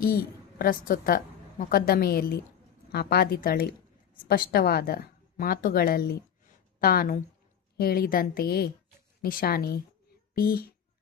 ಈ ಪ್ರಸ್ತುತ ಮೊಕದ್ದಮೆಯಲ್ಲಿ ಆಪಾದಿತಳೆ ಸ್ಪಷ್ಟವಾದ ಮಾತುಗಳಲ್ಲಿ ತಾನು ಹೇಳಿದಂತೆಯೇ ನಿಶಾನೆ ಪಿ.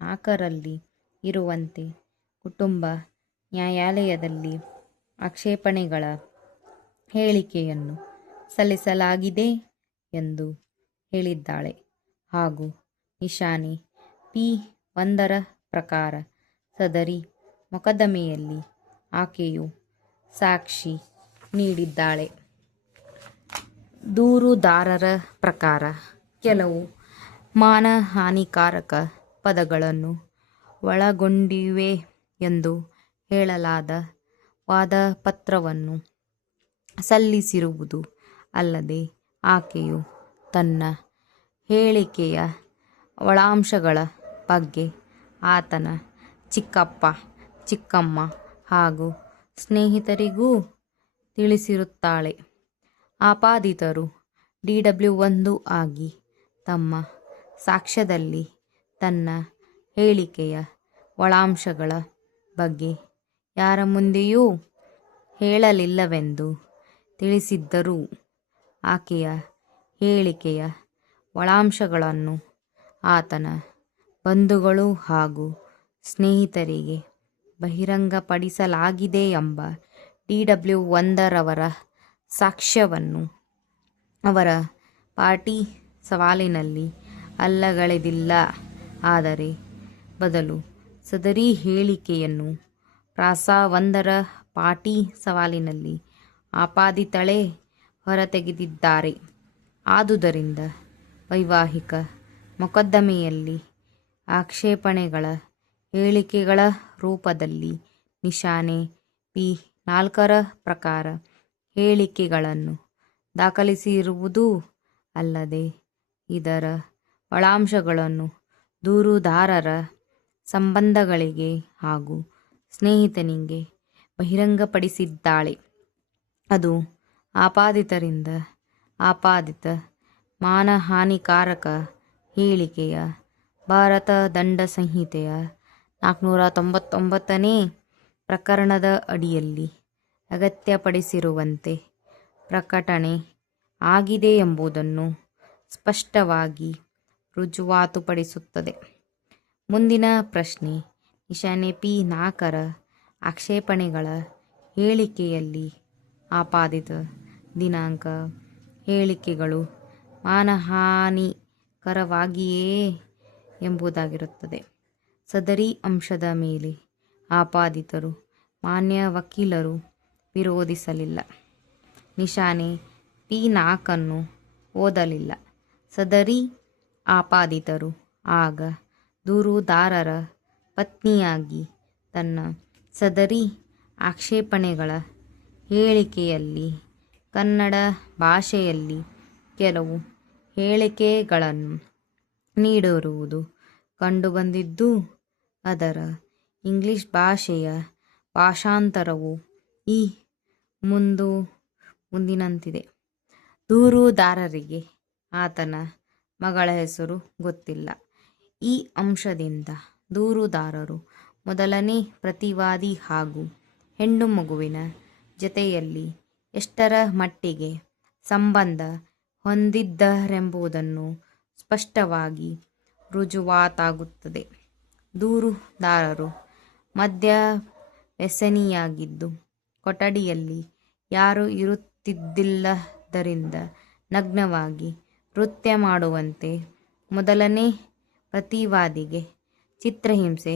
4ರಲ್ಲಿ ಇರುವಂತೆ ಕುಟುಂಬ ನ್ಯಾಯಾಲಯದಲ್ಲಿ ಆಕ್ಷೇಪಣೆಗಳ ಹೇಳಿಕೆಯನ್ನು ಸಲ್ಲಿಸಲಾಗಿದೆ ಎಂದು ಹೇಳಿದ್ದಾಳೆ ಹಾಗೂ ನಿಶಾನೆ ಪಿ. 1ರ ಪ್ರಕಾರ ಸದರಿ ಮೊಕದ್ದಮೆಯಲ್ಲಿ ಆಕೆಯು ಸಾಕ್ಷಿ ನೀಡಿದ್ದಾಳೆ. ದೂರುದಾರರ ಪ್ರಕಾರ ಕೆಲವು ಮಾನಹಾನಿಕಾರಕ ಪದಗಳನ್ನು ಒಳಗೊಂಡಿವೆ ಎಂದು ಹೇಳಲಾದ ವಾದಪತ್ರವನ್ನು ಸಲ್ಲಿಸಿರುವುದು ಅಲ್ಲದೆ ಆಕೆಯು ತನ್ನ ಹೇಳಿಕೆಯ ಒಳಾಂಶಗಳ ಬಗ್ಗೆ ಆತನ ಚಿಕ್ಕಪ್ಪ, ಚಿಕ್ಕಮ್ಮ ಹಾಗೂ ಸ್ನೇಹಿತರಿಗೂ ತಿಳಿಸಿರುತ್ತಾಳೆ. ಆಪಾದಿತರು DW1 ಆಗಿ ತಮ್ಮ ಸಾಕ್ಷ್ಯದಲ್ಲಿ ತನ್ನ ಹೇಳಿಕೆಯ ಒಳಾಂಶಗಳ ಬಗ್ಗೆ ಯಾರ ಮುಂದೆಯೂ ಹೇಳಲಿಲ್ಲವೆಂದು ತಿಳಿಸಿದ್ದರೂ ಆಕೆಯ ಹೇಳಿಕೆಯ ಒಳಾಂಶಗಳನ್ನು ಆತನ ಬಂಧುಗಳು ಹಾಗೂ ಸ್ನೇಹಿತರಿಗೆ ಬಹಿರಂಗಪಡಿಸಲಾಗಿದೆ ಎಂಬ DW1ರವರ ಸಾಕ್ಷ್ಯವನ್ನು ಅವರ ಪಾರ್ಟಿ ಸವಾಲಿನಲ್ಲಿ ಅಲ್ಲಗಳೆದಿಲ್ಲ. ಆದರೆ ಬದಲು ಸದರಿ ಹೇಳಿಕೆಯನ್ನು ಪ್ರಾಸ1ರ ಪಾರ್ಟಿ ಸವಾಲಿನಲ್ಲಿ ಆಪಾದಿತಳೇ ಹೊರತೆಗೆದಿದ್ದಾರೆ. ಆದುದರಿಂದ ವೈವಾಹಿಕ ಮೊಕದ್ದಮೆಯಲ್ಲಿ ಆಕ್ಷೇಪಣೆಗಳ ಹೇಳಿಕೆಗಳ ರೂಪದಲ್ಲಿ ನಿಶಾನೆ ಪಿ. 4ರ ಪ್ರಕಾರ ಹೇಳಿಕೆಗಳನ್ನು ದಾಖಲಿಸಿರುವುದೂ ಅಲ್ಲದೆ ಇದರ ಒಳಾಂಶಗಳನ್ನು ದೂರುದಾರರ ಸಂಬಂಧಗಳಿಗೆ ಹಾಗೂ ಸ್ನೇಹಿತನಿಗೆ ಬಹಿರಂಗಪಡಿಸಿದ್ದಾಳೆ. ಅದು ಆಪಾದಿತರಿಂದ ಆಪಾದಿತ ಮಾನಹಾನಿಕಾರಕ ಹೇಳಿಕೆಯ ಭಾರತ ದಂಡ ಸಂಹಿತೆಯ 499ನೇ ಪ್ರಕರಣದ ಅಡಿಯಲ್ಲಿ ಅಗತ್ಯಪಡಿಸಿರುವಂತೆ ಪ್ರಕಟಣೆ ಆಗಿದೆ ಎಂಬುದನ್ನು ಸ್ಪಷ್ಟವಾಗಿ ರುಜುವಾತುಪಡಿಸುತ್ತದೆ. ಮುಂದಿನ ಪ್ರಶ್ನೆ, ನಿಶಾನೆ ಪಿ. 4ರ ಆಕ್ಷೇಪಣೆಗಳ ಹೇಳಿಕೆಯಲ್ಲಿ ಆಪಾದಿತ ದಿನಾಂಕ ಹೇಳಿಕೆಗಳು ಮಾನಹಾನಿಕರವಾಗಿಯೇ ಎಂಬುದಾಗಿರುತ್ತದೆ. ಸದರಿ ಅಂಶದ ಮೇಲೆ ಆಪಾದಿತರು ಮಾನ್ಯ ವಕೀಲರು ವಿರೋಧಿಸಲಿಲ್ಲ. ನಿಶಾನೆ ಪಿ. 4ನ್ನು ಓದಲಿಲ್ಲ. ಸದರಿ ಆಪಾದಿತರು ಆಗ ದೂರುದಾರರ ಪತ್ನಿಯಾಗಿ ತನ್ನ ಸದರಿ ಆಕ್ಷೇಪಣೆಗಳ ಹೇಳಿಕೆಯಲ್ಲಿ ಕನ್ನಡ ಭಾಷೆಯಲ್ಲಿ ಕೆಲವು ಹೇಳಿಕೆಗಳನ್ನು ನೀಡಿರುವುದು ಕಂಡುಬಂದಿದ್ದು ಅದರ ಇಂಗ್ಲಿಷ್ ಭಾಷೆಯ ಭಾಷಾಂತರವು ಈ ಮುಂದಿನಂತಿದೆ. ದೂರುದಾರರಿಗೆ ಆತನ ಮಗಳ ಹೆಸರು ಗೊತ್ತಿಲ್ಲ. ಈ ಅಂಶದಿಂದ ದೂರುದಾರರು ಮೊದಲನೇ ಪ್ರತಿವಾದಿ ಹಾಗೂ ಹೆಣ್ಣು ಮಗುವಿನ ಜತೆಯಲ್ಲಿ ಎಷ್ಟರ ಮಟ್ಟಿಗೆ ಸಂಬಂಧ ಹೊಂದಿದ್ದರೆಂಬುದನ್ನು ಸ್ಪಷ್ಟವಾಗಿ ರುಜುವಾತಾಗುತ್ತದೆ. ದೂರುದಾರರು ಮದ್ಯವ್ಯಸನಿಯಾಗಿದ್ದು ಕೊಠಡಿಯಲ್ಲಿ ಯಾರೂ ಇರುತ್ತಿದ್ದಿಲ್ಲದರಿಂದ ನಗ್ನವಾಗಿ ನೃತ್ಯ ಮಾಡುವಂತೆ ಮೊದಲನೇ ಪ್ರತಿವಾದಿಗೆ ಚಿತ್ರಹಿಂಸೆ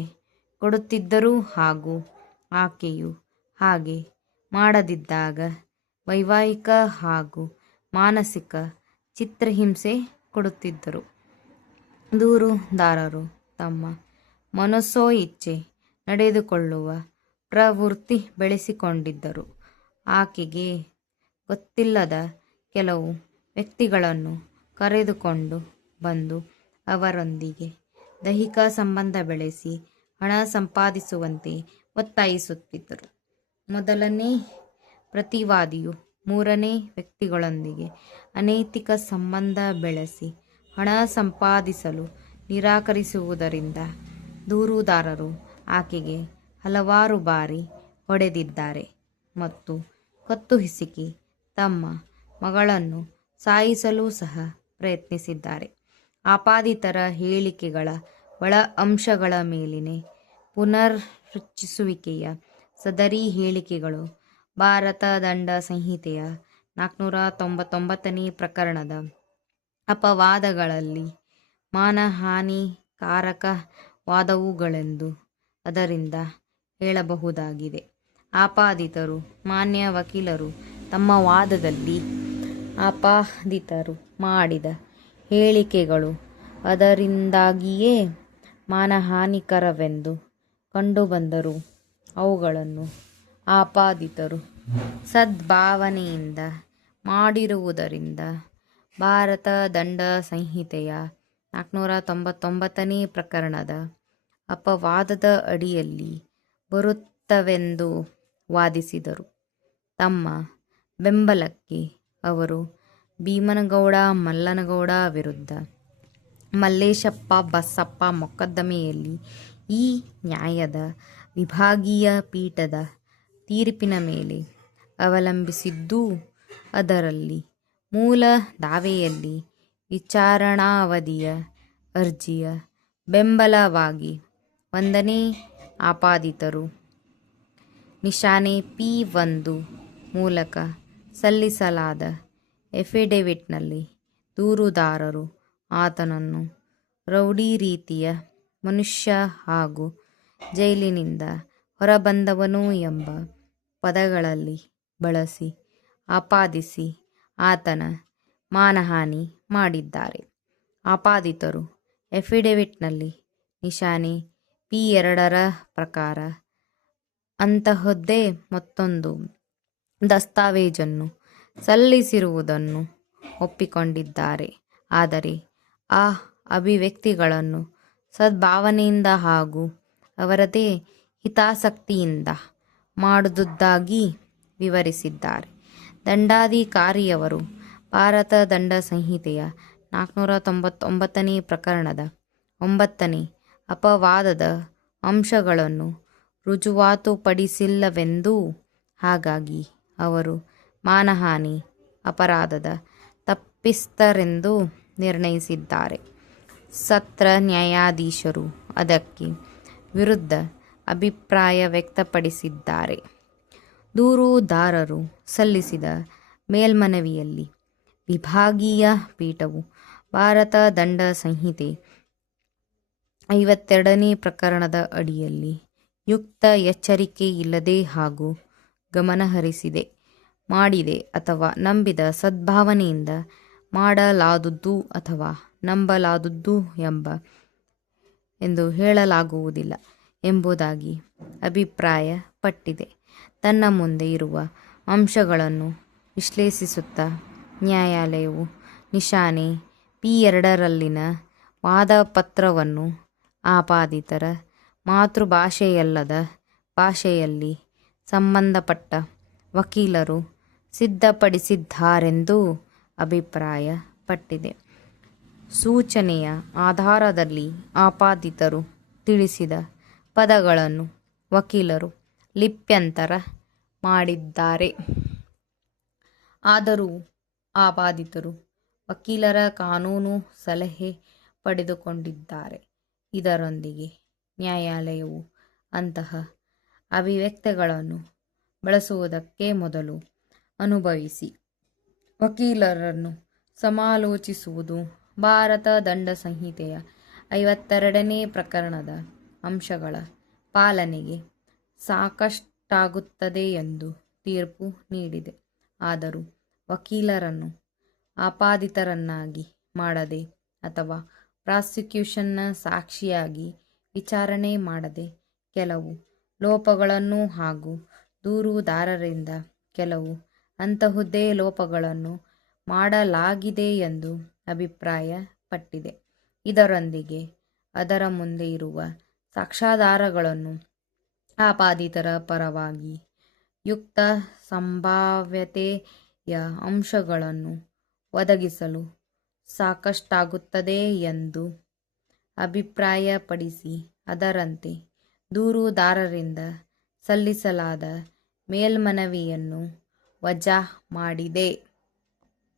ಕೊಡುತ್ತಿದ್ದರು ಹಾಗೂ ಆಕೆಯು ಹಾಗೆ ಮಾಡದಿದ್ದಾಗ ವೈವಾಹಿಕ ಹಾಗೂ ಮಾನಸಿಕ ಚಿತ್ರಹಿಂಸೆ ಕೊಡುತ್ತಿದ್ದರು. ದೂರುದಾರರು ತಮ್ಮ ಮನಸೋ ಇಚ್ಛೆ ನಡೆದುಕೊಳ್ಳುವ ಪ್ರವೃತ್ತಿ ಬೆಳೆಸಿಕೊಂಡಿದ್ದರು. ಆಕೆಗೆ ಗೊತ್ತಿಲ್ಲದ ಕೆಲವು ವ್ಯಕ್ತಿಗಳನ್ನು ಕರೆದುಕೊಂಡು ಬಂದು ಅವರೊಂದಿಗೆ ದೈಹಿಕ ಸಂಬಂಧ ಬೆಳೆಸಿ ಹಣ ಸಂಪಾದಿಸುವಂತೆ ಒತ್ತಾಯಿಸುತ್ತಿದ್ದರು. ಮೊದಲನೇ ಪ್ರತಿವಾದಿಯು ಮೂರನೇ ವ್ಯಕ್ತಿಗಳೊಂದಿಗೆ ಅನೈತಿಕ ಸಂಬಂಧ ಬೆಳೆಸಿ ಹಣ ಸಂಪಾದಿಸಲು ನಿರಾಕರಿಸುವುದರಿಂದ ದೂರುದಾರರು ಆಕೆಗೆ ಹಲವಾರು ಬಾರಿ ಹೊಡೆದಿದ್ದಾರೆ ಮತ್ತು ಕತ್ತು ಹಿಸುಕಿ ತಮ್ಮ ಮಗಳನ್ನು ಸಾಯಿಸಲು ಸಹ ಪ್ರಯತ್ನಿಸಿದ್ದಾರೆ. ಆಪಾದಿತರ ಹೇಳಿಕೆಗಳ ಒಳ ಅಂಶಗಳ ಮೇಲಿನ ಪುನರುಚ್ಚರಿಸುವಿಕೆಯ ಸದರಿ ಹೇಳಿಕೆಗಳು ಭಾರತ ದಂಡ ಸಂಹಿತೆಯ 499ನೇ ಪ್ರಕರಣದ ಅಪವಾದಗಳಲ್ಲಿ ಮಾನಹಾನಿಕಾರಕವಾದವುಗಳೆಂದು ಅದರಿಂದ ಹೇಳಬಹುದಾಗಿದೆ. ಆಪಾದಿತರು ಮಾನ್ಯ ವಕೀಲರು ತಮ್ಮ ವಾದದಲ್ಲಿ ಆಪಾದಿತರು ಮಾಡಿದ ಹೇಳಿಕೆಗಳು ಅದರಿಂದಾಗಿಯೇ ಮಾನಹಾನಿಕರವೆಂದು ಕಂಡುಬಂದರೂ ಅವುಗಳನ್ನು ಆಪಾದಿತರು ಸದ್ಭಾವನೆಯಿಂದ ಮಾಡಿರುವುದರಿಂದ ಭಾರತ ದಂಡ ಸಂಹಿತೆಯ 499ನೇ ಪ್ರಕರಣದ ಅಪವಾದದ ಅಡಿಯಲ್ಲಿ ಬರುತ್ತವೆಂದು ವಾದಿಸಿದರು. ತಮ್ಮ ಬೆಂಬಲಕ್ಕೆ ಅವರು ಭೀಮನಗೌಡ ಮಲ್ಲನಗೌಡ ವಿರುದ್ಧ ಮಲ್ಲೇಶಪ್ಪ ಬಸಪ್ಪ ಮೊಕದ್ದಮೆಯಲ್ಲಿ ಈ ನ್ಯಾಯದ ವಿಭಾಗೀಯ ಪೀಠದ ತೀರ್ಪಿನ ಮೇಲೆ ಅವಲಂಬಿಸಿದ್ದು, ಅದರಲ್ಲಿ ಮೂಲ ದಾವೆಯಲ್ಲಿ ವಿಚಾರಣಾವಧಿಯ ಅರ್ಜಿಯ ಬೆಂಬಲವಾಗಿ 1ನೇ ಆಪಾದಿತರು ನಿಶಾನೆ P1 ಮೂಲಕ ಸಲ್ಲಿಸಲಾದ ಎಫಿಡವಿಟ್ನಲ್ಲಿ ದೂರುದಾರರು ಆತನನ್ನು ರೌಡಿ ರೀತಿಯ ಮನುಷ್ಯ ಹಾಗೂ ಜೈಲಿನಿಂದ ಹೊರಬಂದವನು ಎಂಬ ಪದಗಳಲ್ಲಿ ಬಳಸಿ ಆಪಾದಿಸಿ ಆತನ ಮಾನಹಾನಿ ಮಾಡಿದ್ದಾರೆ. ಆಪಾದಿತರು ಎಫಿಡವಿಟ್ನಲ್ಲಿ ನಿಶಾನೆ P2 ಪ್ರಕಾರ ಅಂತಹದ್ದೇ ಮತ್ತೊಂದು ದಸ್ತಾವೇಜನ್ನು ಸಲ್ಲಿಸಿರುವುದನ್ನು ಒಪ್ಪಿಕೊಂಡಿದ್ದಾರೆ. ಆದರೆ ಆ ಅಭಿವ್ಯಕ್ತಿಗಳನ್ನು ಸದ್ಭಾವನೆಯಿಂದ ಹಾಗೂ ಅವರದೇ ಹಿತಾಸಕ್ತಿಯಿಂದ ಮಾಡಿದುದಾಗಿ ವಿವರಿಸಿದ್ದಾರೆ. ದಂಡಾಧಿಕಾರಿಯವರು ಭಾರತ ದಂಡ ಸಂಹಿತೆಯ 499ನೇ ಪ್ರಕರಣದ 9ನೇ ಅಪವಾದದ ಅಂಶಗಳನ್ನು ರುಜುವಾತುಪಡಿಸಿಲ್ಲವೆಂದೂ ಹಾಗಾಗಿ ಅವರು ಮಾನಹಾನಿ ಅಪರಾಧದ ತಪ್ಪಿಸ್ಥರೆಂದು ನಿರ್ಣಯಿಸಿದ್ದಾರೆ. ಸತ್ರ ನ್ಯಾಯಾಧೀಶರು ಅದಕ್ಕೆ ವಿರುದ್ಧ ಅಭಿಪ್ರಾಯ ವ್ಯಕ್ತಪಡಿಸಿದ್ದಾರೆ. ದೂರುದಾರರು ಸಲ್ಲಿಸಿದ ಮೇಲ್ಮನವಿಯಲ್ಲಿ ವಿಭಾಗೀಯ ಪೀಠವು ಭಾರತ ದಂಡ ಸಂಹಿತೆ 52ನೇ ಪ್ರಕರಣದ ಅಡಿಯಲ್ಲಿ ಯುಕ್ತ ಎಚ್ಚರಿಕೆ ಇಲ್ಲದೆ ಹಾಗೂ ಗಮನಹರಿಸದೆ ಮಾಡಿದೆ ಅಥವಾ ನಂಬಿದ ಸದ್ಭಾವನೆಯಿಂದ ಮಾಡಲಾದುದು ಅಥವಾ ನಂಬಲಾದುದು ಎಂದು ಹೇಳಲಾಗುವುದಿಲ್ಲ ಎಂಬುದಾಗಿ ಅಭಿಪ್ರಾಯ ಪಟ್ಟಿದೆ. ತನ್ನ ಮುಂದೆ ಇರುವ ಅಂಶಗಳನ್ನು ವಿಶ್ಲೇಷಿಸುತ್ತಾ ನ್ಯಾಯಾಲಯವು ನಿಶಾನೆ P2ರಲ್ಲಿನ ವಾದಪತ್ರವನ್ನು ಆಪಾದಿತರ ಮಾತೃಭಾಷೆಯಲ್ಲದ ಭಾಷೆಯಲ್ಲಿ ಸಂಬಂಧಪಟ್ಟ ವಕೀಲರು ಸಿದ್ಧಪಡಿಸಿದ್ದಾರೆಂದು ಅಭಿಪ್ರಾಯ ಪಟ್ಟಿದೆ. ಸೂಚನೆಯ ಆಧಾರದಲ್ಲಿ ಆಪಾದಿತರು ತಿಳಿಸಿದ ಪದಗಳನ್ನು ವಕೀಲರು ಲಿಪ್ಯಂತರ ಮಾಡಿದ್ದಾರೆ. ಆದರೂ ಆಪಾದಿತರು ವಕೀಲರ ಕಾನೂನು ಸಲಹೆ ಪಡೆದುಕೊಂಡಿದ್ದಾರೆ. ಇದರೊಂದಿಗೆ ನ್ಯಾಯಾಲಯವು ಅಂತಹ ಅಭಿವ್ಯಕ್ತಿಗಳನ್ನು ಬಳಸುವುದಕ್ಕೆ ಮೊದಲು ಅನುಭವಿಸಿ ವಕೀಲರನ್ನು ಸಮಾಲೋಚಿಸುವುದು ಭಾರತ ದಂಡ ಸಂಹಿತೆಯ 52ನೇ ಪ್ರಕರಣದ ಅಂಶಗಳ ಪಾಲನೆಗೆ ಸಾಕಷ್ಟಾಗುತ್ತದೆ ಎಂದು ತೀರ್ಪು ನೀಡಿದೆ. ಆದರೂ ವಕೀಲರನ್ನು ಆಪಾದಿತರನ್ನಾಗಿ ಮಾಡದೆ ಅಥವಾ ಪ್ರಾಸಿಕ್ಯೂಷನ್ನ ಸಾಕ್ಷಿಯಾಗಿ ವಿಚಾರಣೆ ಮಾಡದೆ ಕೆಲವು ಲೋಪಗಳನ್ನು ಹಾಗೂ ದೂರುದಾರರಿಂದ ಕೆಲವು ಅಂತಹುದೇ ಲೋಪಗಳನ್ನು ಮಾಡಲಾಗಿದೆ ಎಂದು ಅಭಿಪ್ರಾಯ ಪಟ್ಟಿದೆ. ಇದರೊಂದಿಗೆ ಅದರ ಮುಂದೆ ಇರುವ ಸಾಕ್ಷ್ಯಾಧಾರಗಳನ್ನು ಆಪಾದಿತರ ಪರವಾಗಿ ಯುಕ್ತ ಸಂಭಾವ್ಯತೆಯ ಅಂಶಗಳನ್ನು ಒದಗಿಸಲು ಸಾಕಷ್ಟಾಗುತ್ತದೆ ಎಂದು ಅಭಿಪ್ರಾಯಪಡಿಸಿ ಅದರಂತೆ ದೂರುದಾರರಿಂದ ಸಲ್ಲಿಸಲಾದ ಮೇಲ್ಮನವಿಯನ್ನು ವಜಾ ಮಾಡಿದೆ.